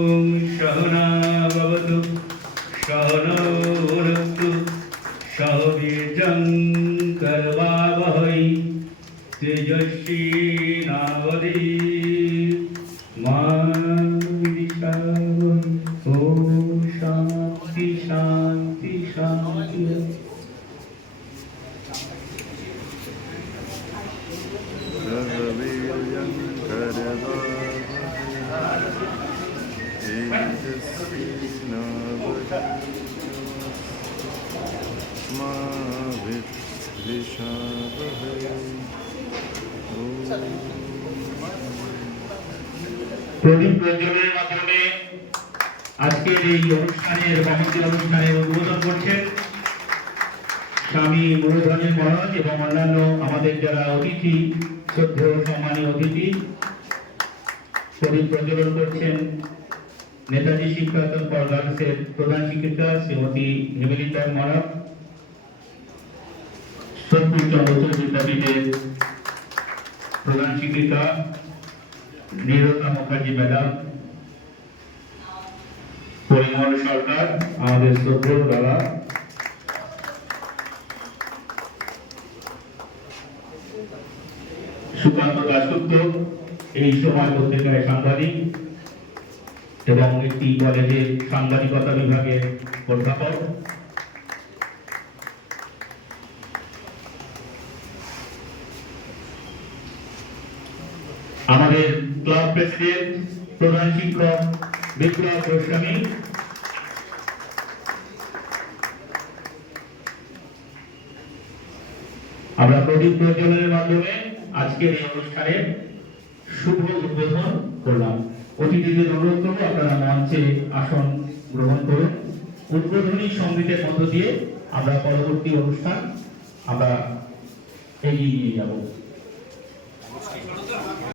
ॐ सहना भवतु सहनौ भुनक्तु सह वीर्यं करवावहै तेजस्वी नावधि मा विद्विषावहै। ॐ আজকের এই অনুষ্ঠানের কমিটি অনুষ্ঠানের উদ্বোধন করছেন স্বামী মূলধনের মহারাজ এবং অন্যান্য আমাদের যারা অতিথি, শ্রদ্ধেয় সম্মানীয় অতিথি। প্রদীপ প্রজ্বলন করছেন নেতাজি শিক্ষায়তন ফর গার্লসের প্রধান শিক্ষিকা শ্রীমতী হেমেলিতা মহারাজ, সত্যি চন্দ্র বিদ্যাপীঠের প্রধান শিক্ষিকা নীরতা মুখার্জি ম্যাডাম, পরিমল সরকার, আমাদের শ্রদ্ধেয় দাদা, সুকান্ত দাসগুপ্ত এই সময় পত্রিকায় সাংবাদিক এবং একটি কলেজে সাংবাদিকতা বিভাগের অধ্যাপক। আমাদের ক্লাব প্রেসিডেন্ট, প্রধান শিক্ষক বিপ্লব গোস্বামী। আমরা প্রদীপ প্রজ্বলনের মাধ্যমে আজকের এই অনুষ্ঠানের শুভ উদ্বোধন করলাম। অতিথিদের অনুরোধ করব আপনারা মঞ্চে আসন গ্রহণ করুন। উদ্বোধনী সঙ্গীতের মধ্য দিয়ে আমরা পরবর্তী অনুষ্ঠান আমরা এগিয়ে নিয়ে যাব।